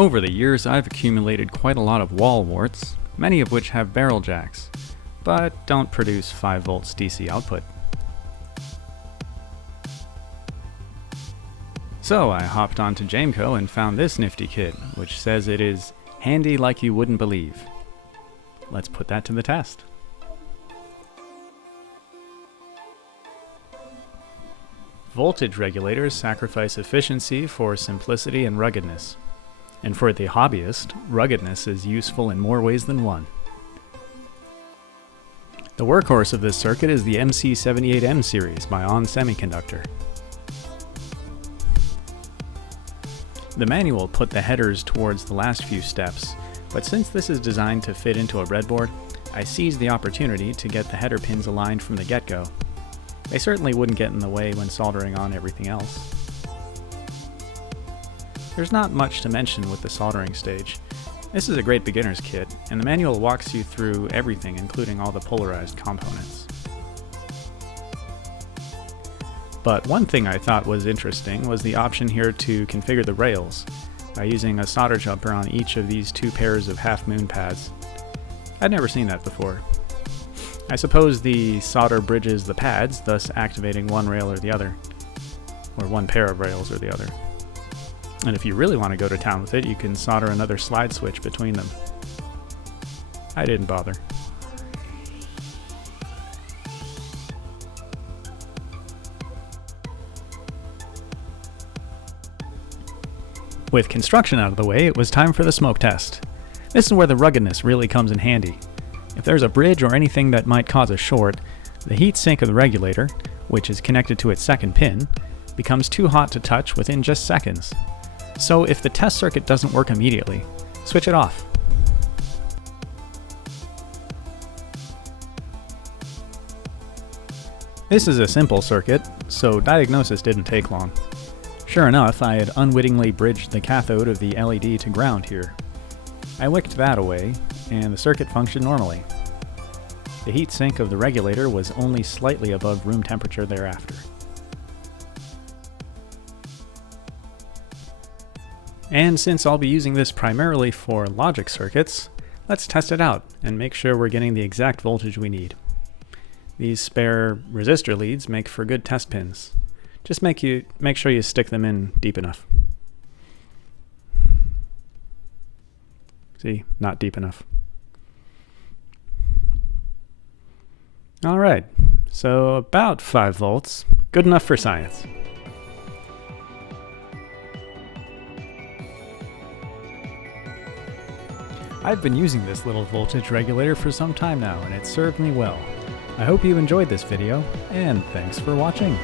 Over the years, I've accumulated quite a lot of wall warts, many of which have barrel jacks, but don't produce 5 volts DC output. So I hopped onto Jameco and found this nifty kit, which says it is handy like you wouldn't believe. Let's put that to the test. Voltage regulators sacrifice efficiency for simplicity and ruggedness. And for the hobbyist, ruggedness is useful in more ways than one. The workhorse of this circuit is the MC78M series by ON Semiconductor. The manual put the headers towards the last few steps, but since this is designed to fit into a breadboard, I seized the opportunity to get the header pins aligned from the get-go. They certainly wouldn't get in the way when soldering on everything else. There's not much to mention with the soldering stage. This is a great beginner's kit, and the manual walks you through everything, including all the polarized components. But one thing I thought was interesting was the option here to configure the rails by using a solder jumper on each of these 2 pairs of half-moon pads. I'd never seen that before. I suppose the solder bridges the pads, thus activating one rail or the other, or one pair of rails or the other. And if you really want to go to town with it, you can solder another slide switch between them. I didn't bother. With construction out of the way, it was time for the smoke test. This is where the ruggedness really comes in handy. If there's a bridge or anything that might cause a short, the heat sink of the regulator, which is connected to its second pin, becomes too hot to touch within just seconds. So if the test circuit doesn't work immediately, switch it off. This is a simple circuit, so diagnosis didn't take long. Sure enough, I had unwittingly bridged the cathode of the LED to ground here. I wicked that away, and the circuit functioned normally. The heat sink of the regulator was only slightly above room temperature thereafter. And since I'll be using this primarily for logic circuits, let's test it out and make sure we're getting the exact voltage we need. These spare resistor leads make for good test pins. Just make sure you stick them in deep enough. See, not deep enough. Alright, so about 5 volts. Good enough for science. I've been using this little voltage regulator for some time now, and it's served me well. I hope you enjoyed this video, and thanks for watching.